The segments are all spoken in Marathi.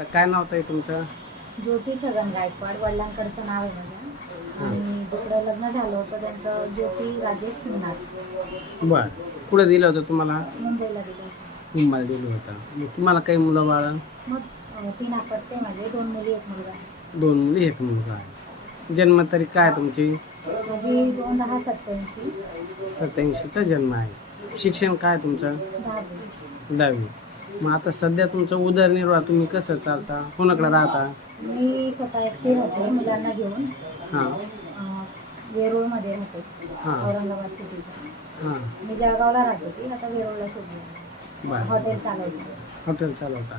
काय नाव आहे तुमचं? ज्योती छगन गायकवाड वडिलांकडचं नाव आहे माझं. आणि जिकडे लग्न झालं होतं त्यांचं ज्योती राजेश सिन्हार. बर. कुठं दिलं होतं तुम्हाला? मुंबईला दिलं होतं. मुंबईला दिलं होतं. मग तुम्हाला काही मुलं बाळ? मग अं, तीन अपत्य माझे. दोन मुली एक मुलगा दोन मुली एक मुलगा आहे. जन्मतारीख काय तुमची? माझी दोन दहा सत्याऐंशी. सत्याऐंशीचा जन्म आहे. शिक्षण काय तुमचं? दहावी. दहावी. मग आता सध्या तुमचं उदरनिर्वाह तुम्ही कसं चालता? कोणाकडे राहता? मी स्वतः एकटी राहते मुलांना घेऊन. हां. वेरूळमध्ये राहते हां. औरंगाबाद सिटीचा हां. मी जळगावला राहते आता वेरूळला बरं. हॉटेल चालवते. हॉटेल चालवता.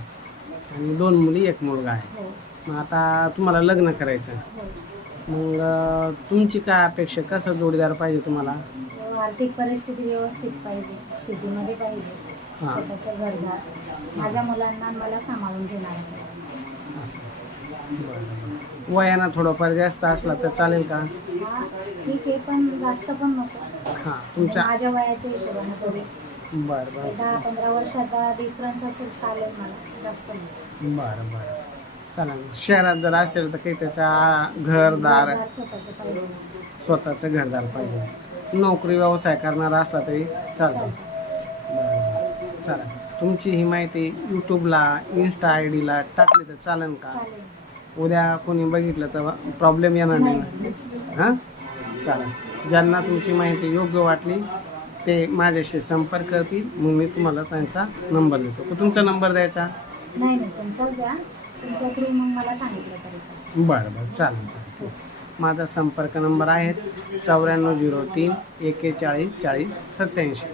आणि दोन मुली एक मुलगा आहे. हो. मग आता तुम्हाला लग्न करायचं. हो. मग अं, तुमची काय अपेक्षा कसं जोडीदार पाहिजे तुम्हाला? आर्थिक परिस्थिती व्यवस्थित पाहिजे सिटीमध्ये पाहिजे हां. स्वतःचं घरदार माझ्या मुलांना आणि मला सांभाळून घेणार आहे. असं. बरं, बरं. वयानं थोडंफार जास्त असला तर चालेल का? हा ठीक आहे पण जास्त पण नको. हां तुमच्या माझ्या वयाच्या हिशोबाने थोडे. बरं बरं. दहा पंधरा वर्षाचा डिफरन्स असेल चालेल मला जास्त नाही. बरं बरं. चालेल शहरात जर असेल तर काही त्याच्या घरदार घरदार स्वतःचं पाहिजे. स्वतःचं घरदार पाहिजे. नोकरी व्यवसाय करणारा असला तरी चालतं. बरं बरं चालेल तुमची ही माहिती यूट्यूबला इन्स्टा आय डीला टाकली तर चालेल का? उद्या कोणी बघितलं तर प्रॉब्लेम येणार नाही हां? चालेल ज्यांना तुमची माहिती योग्य वाटली ते माझ्याशी संपर्क करतील. मग मी तुम्हाला त्यांचा नंबर देतो. तुमचा नंबर द्यायचा? नाही नाही तुमचाच द्या. तुमच्या थ्रू मग मला सांगितलं तरी बरं बरं. चालेल चालेल. माझा संपर्क नंबर आहे चौऱ्याण्णव झिरो तीन एकेचाळीस चाळीस सत्याऐंशी